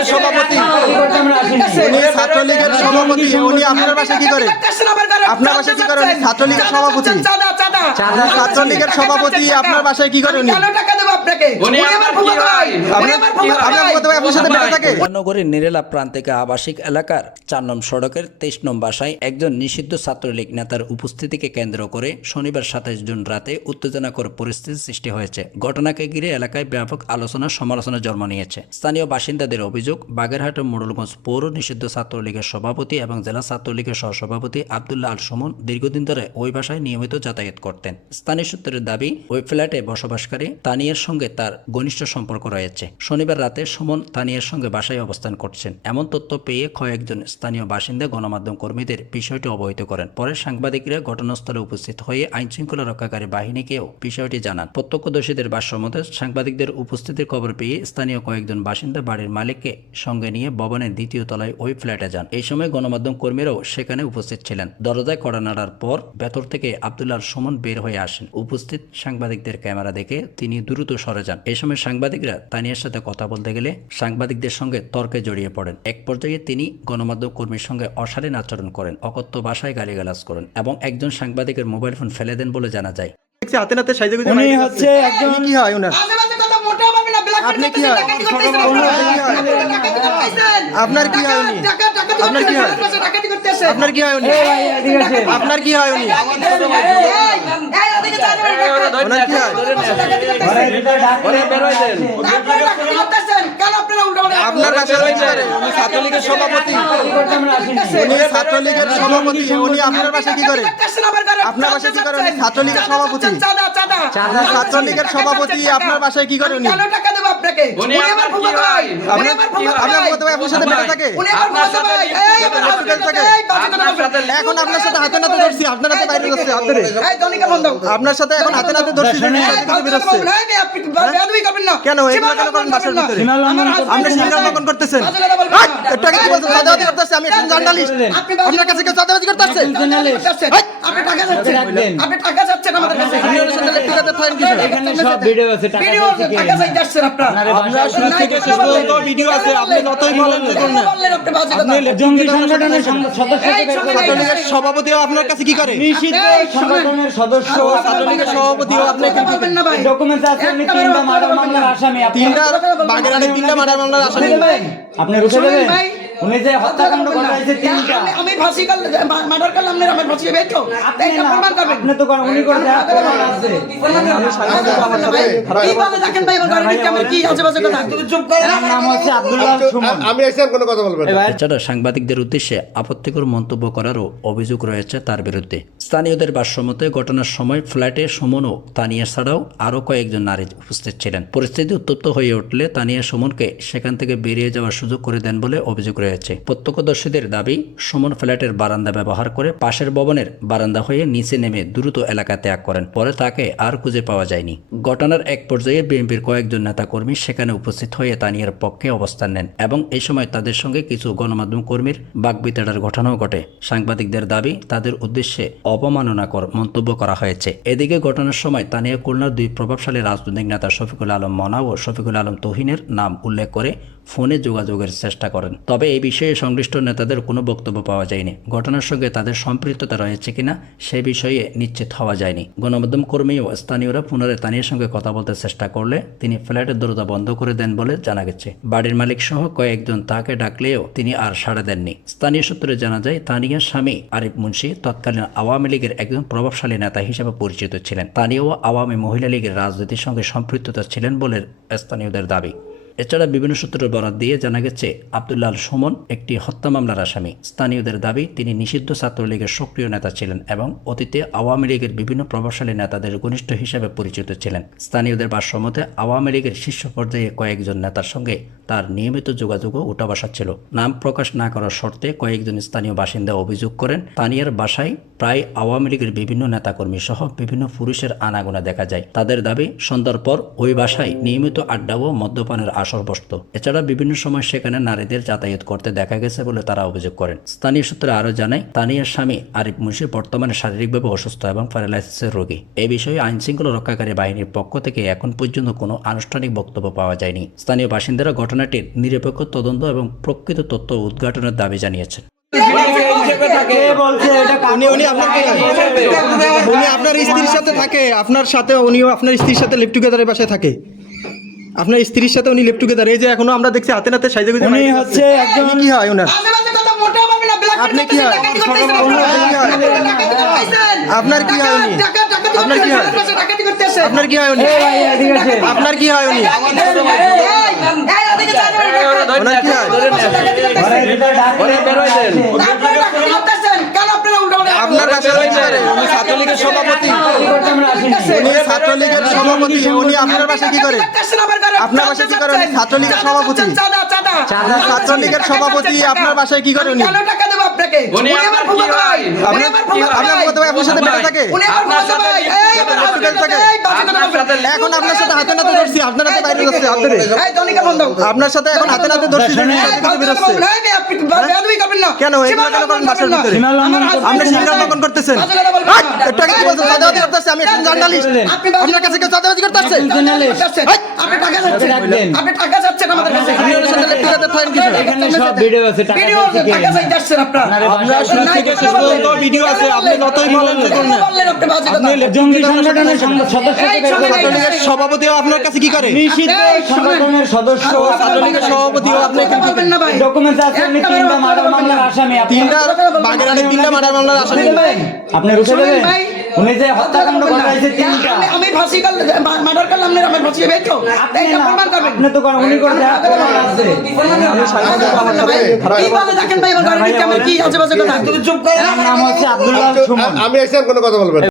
ছাত্রলীগের সভাপতি, উনি ছাত্রলীগের সভাপতি, উনি আপনার বাসায় কি করে? আপনার বাসায় কি করে? উনি ছাত্রলীগের সভাপতি, ছাত্রলীগের সভাপতি আপনার বাসায় কি করে? উনি নগরীর নিরেলা প্রান্তিকা আবাসিক এলাকার 4 নং সড়কের 23 নং বাসায় একজন নিষিদ্ধ ছাত্রলীগ নেতার উপস্থিতিকে কেন্দ্র করে শনিবার 27 জুন রাতে উত্তেজনাকর পরিস্থিতি সৃষ্টি হয়েছে। ঘটনাকে ঘিরে এলাকায় ব্যাপক আলোচনা সমালোচনা জন্ম নিয়েছে। স্থানীয় বাসিন্দাদের অভিযোগ, বাগেরহাট ও মোড়লগঞ্জ পৌর নিষিদ্ধ ছাত্রলীগের সভাপতি এবং জেলা ছাত্রলীগের সহসভাপতি আব্দুল্লাহ আল সুমন দীর্ঘদিন ধরে ওই বাসায় নিয়মিত যাতায়াত করতেন। স্থানীয় সূত্রের দাবি, ওই ফ্ল্যাটে বসবাসকারী তানিয়ার সঙ্গে তার ঘনিষ্ঠ সম্পর্ক রয়েছে। শনিবার রাতে সুমন তানিয়ার সঙ্গে বাসায় অবস্থান করছেন এমন তথ্য পেয়ে কয়েকজন স্থানীয় বাসিন্দা গণমাধ্যম কর্মীদের বিষয়টি অবহিত করেন। পরে সাংবাদিকরা ঘটনাস্থলে উপস্থিত হয়ে আইনশৃঙ্খলা রক্ষাকারী বাহিনীকেও বিষয়টি জানান। প্রত্যক্ষদর্শীদের ভাষ্যমতে সাংবাদিকদের উপস্থিতির খবর পেয়ে স্থানীয় কয়েকজন বাসিন্দা বাড়ির মালিককে সঙ্গে নিয়ে ভবনের 2য় তলায় ওই ফ্ল্যাটে যান। এই সময় গণমাধ্যম কর্মীরাও সেখানে উপস্থিত ছিলেন। দরজায় কড়া নাড়ার পর ভেতর থেকে আব্দুল্লাহ সুমন বের হয়ে আসেন। উপস্থিত সাংবাদিকদের ক্যামেরা দেখে তিনি দ্রুত সরে যান। এই সময় সাংবাদিকরা তানিয়ার সাথে কথা বলতে গেলে সাংবাদিকদের সঙ্গে তর্কে জড়িয়ে পড়েন। এক পর্যায়ে তিনি গণমাধ্যম কর্মীর সঙ্গে অশালীন আচরণ করেন, অকথ্য ভাষায় গালিগালাজ করেন এবং একজন সাংবাদিকের মোবাইল ফোন ফেলে দেন বলে জানা যায়। হাতে নাতে সাইজে গুজে উনি হচ্ছে একজন কি হয় ওনার? আপনি কি হয়? আপনার কি হয় উনি? আপনার কি হয়? আপনার কি হয় উনি? আপনার কি হয় উনি? ওনার কি হয়? আপনার বাসায় কি করে? উনি ছাত্রলীগের সভাপতি, উনি ছাত্রলীগের সভাপতি, উনি আপনার বাসায় কি করে? আপনার বাসায় কি করে? উনি ছাত্রলীগের সভাপতি, ছাত্রলীগের সভাপতি আপনার বাসায় কি করে? উনি আপনার সাথে বেড়ে থাকে? এখন আপনার সাথে হাতে নাতে ধরছি, আপনার হাতে বাইরে যাচ্ছে হাত ধরে। আপনার সাথে এখন হাতে নাতে ধরছি, বেরোচ্ছে কেন? এগুলো কেন করেন বাসার ভিতরে? আপনি সীমানা লঙ্ঘন করতেছেন। এটাকে কি বলছেন? চাঁদাবাজি করতেছে। আমি একজন জার্নালিস্ট, আপনার কাছে কেউ চাঁদাবাজি করতেছে? আপনি টাকা চাচ্ছেন আমাদের কাছে। আপনি ওর সাথে ব্যক্তিগত থাকেন কি? এখানে সব ভিডিও আছে, টাকা চাচ্ছেন আপনার শুরু থেকে শেষ পর্যন্ত ভিডিও আছে। আপনি যতই বলেন যে কোন না, আপনি জঙ্গি সংগঠনের সদস্য, ছাত্রলীগের সভাপতিও আপনার কাছে কি করে? নিষিদ্ধ সংগঠনের সদস্য, ছাত্রলীগের সভাপতিও আপনার কি করে? ডকুমেন্টস আছে। উনি 3টা মার্ডার মামলার আসামি। তিনটা বাগেরহাটে 3টা মার্ডার মামলার আসামি। আপনি রুখে দেবেন? উনি যে হত্যাকাণ্ড ঘটাইছে 3টা, আমি ফাঁসি মার্ডার করলাম না, আমি ফাঁসি বেচো এটা প্রমাণ করবেন। আপনি তো করেন, উনি করে প্রমাণ আছে। কি বলে দেখেন ভাই, আমার গাড়ি আমার কি আছে বাজে কথা চুপ করে। তার নাম হচ্ছে আব্দুল্লাহ সুমন। আমি এসে কোনো কথা বলবেন না। এছাড়া সাংবাদিকদের উদ্দেশ্যে আপত্তিকর মন্তব্য করারও অভিযোগ রয়েছে তার বিরুদ্ধে। স্থানীয়দের ভাষ্যমতে ঘটনার সময় ফ্ল্যাটে সুমন ও তানিয়া ছাড়াও আরও কয়েকজন নারী উপস্থিত ছিলেন। পরিস্থিতি উত্তপ্ত হয়ে উঠলে তানিয়া সুমনকে সেখান থেকে বেরিয়ে যাওয়ার সুযোগ করে দেন বলে অভিযোগ রয়েছে। প্রত্যক্ষদর্শীদের দাবি, সুমন ফ্ল্যাটের বারান্দা ব্যবহার করে পাশের ভবনের বারান্দা হয়ে নিচে নেমে দ্রুত এলাকা ত্যাগ করেন। পরে তাকে আর খুঁজে পাওয়া যায়নি। ঘটনার এক পর্যায়ে বিএনপির কয়েকজন নেতাকর্মী সেখানে উপস্থিত হয়ে তানিয়ার পক্ষে অবস্থান নেন এবং এই সময় তাদের সঙ্গে কিছু গণমাধ্যম কর্মীর বাকবিতণ্ডার ঘটনাও ঘটে। সাংবাদিকদের দাবি, তাদের উদ্দেশ্যে অবমাননাকর মন্তব্য করা হয়েছে। এদিকে ঘটনার সময় তানিয়া খুলনার 2 প্রভাবশালী রাজনৈতিক নেতা শফিকুল আলম মনা ও শফিকুল আলম তৌহিনের নাম উল্লেখ করে ফোনে যোগাযোগের চেষ্টা করেন। তবে এই বিষয়ে সংশ্লিষ্ট নেতাদের কোনো বক্তব্য পাওয়া যায়নি। ঘটনার সঙ্গে তাদের সম্পৃক্ততা রয়েছে কিনা সে বিষয়ে নিশ্চিত হওয়া যায়নি। গণমাধ্যম কর্মী ও স্থানীয়রা পুনরায় তানিয়ার সঙ্গে কথা বলতে চেষ্টা করলে তিনি ফ্ল্যাটের দরজা বন্ধ করে দেন বলে জানা গেছে। বাড়ির মালিক সহ কয়েকজন তাকে ডাকলেও তিনি আর সাড়া দেননি। স্থানীয় সূত্রে জানা যায়, তানিয়ার স্বামী আরিফ মুন্সি তৎকালীন আওয়ামী লীগের একজন প্রভাবশালী নেতা হিসেবে পরিচিত ছিলেন। তানিয়াও আওয়ামী মহিলা লীগের রাজনীতির সঙ্গে সম্পৃক্ততা ছিলেন বলে স্থানীয়দের দাবি। এছাড়া বিভিন্ন সূত্রের বরাত দিয়ে জানা গেছে, আব্দুল্লাহ আল সুমন একটি হত্যা মামলার আসামি। স্থানীয়দের দাবি, তিনি নিষিদ্ধ ছাত্রলীগের সক্রিয় নেতা ছিলেন এবং অতীতে আওয়ামী লীগের বিভিন্ন প্রভাবশালী নেতাদের ঘনিষ্ঠ হিসেবে পরিচিত ছিলেন। স্থানীয়দের ভাষ্যমতে আওয়ামী লীগের শীর্ষ পর্যায়ে কয়েকজন নেতার সঙ্গে তার নিয়মিত যোগাযোগও উঠাবসা ছিল। নাম প্রকাশ না করার শর্তে কয়েকজন স্থানীয় বাসিন্দা অভিযোগ করেন, তানিয়ার বাসায় প্রায় আওয়ামী লীগের বিভিন্ন নেতাকর্মী সহ বিভিন্ন পুরুষের আনাগোনা দেখা যায়। তাদের দাবি, সন্ধ্যার পর ওই বাসায় নিয়মিত আড্ডা ও মদ্যপানের আসর বসত। এছাড়া বিভিন্ন সময় সেখানে নারীদের যাতায়াত করতে দেখা গেছে বলে তারা অভিযোগ করেন। স্থানীয় সূত্রে আরও জানায়, তানিয়ার স্বামী আরিফ মুন্সি বর্তমানে শারীরিকভাবে অসুস্থ এবং প্যারালাইসিসের রোগী। এই বিষয়ে আইনশৃঙ্খলা রক্ষাকারী বাহিনীর পক্ষ থেকে এখন পর্যন্ত কোনো আনুষ্ঠানিক বক্তব্য পাওয়া যায়নি। স্থানীয় বাসিন্দারা ঘটনা ঘটনাটির নিরপেক্ষ তদন্ত এবং প্রকৃত তথ্য উদ্ঘাটনের দাবি জানিয়েছেন। কে বলছে এটা উনি আপনার কি হয়? উনি আপনার স্ত্রীর সাথে থাকে, আপনার সাথে উনিও আপনার স্ত্রীর সাথে লিভ টুগেদারের বাসায় থাকে। আপনার স্ত্রীর সাথে উনি লিভ টুগেদার, এই যে এখনো আমরা দেখছি হাতে নাতে সাইজে গুজে উনি হচ্ছে একজন কি হয় ওনার? আজে বাজে কথা মোটেও বলবেন না। ব্ল্যাক আপনি কি হয়? আপনার কি হয় উনি? আপনার কি হয়? আপনার কি হয় উনি? আপনার কি হয় উনি? ওনার কি হয়? আপনার বাসায় কি করে? উনি ছাত্রলীগের সভাপতি, উনি ছাত্রলীগের সভাপতি, উনি আপনার বাসায় কি করে? আপনার বাসায় কি করে? উনি ছাত্রলীগের সভাপতি, ছাত্রলীগের সভাপতি, আপনার বাসায় কি করে উনি? আপনার সাথে বেড়ে থাকে? এখন আপনার সাথে হাতে নাতে ধরছি, আপনার হাতে বাইরে যাচ্ছে হাত ধরে। আপনার সাথে এখন হাতে নাতে ধরছি, বেরোচ্ছে কেন? এগুলো কেন করেন বাসার ভিতরে? আপনি সীমা লঙ্ঘন করতেছেন। এটা কি বলছেন? চাঁদাবাজি করতেছে। আমি একজন জার্নালিস্ট, আপনার কাছে কেউ চাঁদাবাজি করতেছে? আপনি টাকা চাচ্ছেন আমাদের কাছে। আপনার সাথে লেফটেন্যান্ট থাকেন কিছু? এখানে সব ভিডিও আছে, টাকা ভিডিও আছে, টাকা চাইতে আসছেন আপনারা। আপনার শুরু থেকে শেষ পর্যন্ত ভিডিও আছে, আপনি নতই বলেন যে কোন জঙ্গি সংগঠনের সদস্য ছাত্রলীগের সভাপতিও আপনার কাছে কি করে? নিষিদ্ধ সংগঠনের সদস্য ছাত্রলীগের সভাপতিও আপনি কি করবেন না ভাই। ডকুমেন্টস আছে, আমি 3টা মার্ডার মামলার আসামি। আপনি তিনটা বাগেরহাটে 3টা মার্ডার মামলার আসামি। আপনি রুখে দেবেন? উনি যে হত্যাকাণ্ড ঘটাইছে 3টা, আমি ফাঁসি করলে মার্ডার করলাম না, আমি ফাঁসি হবে তো এইটা প্রমাণ করবেন। আপনি তো উনি করতে প্রমাণ আছে। কি বলে দেখেন ভাই, আমার গাড়ির আমি কি আজে বাজে কথা। নাম হচ্ছে আব্দুল্লাহ সুমন। আমি এসে কোনো কথা বলবেন না।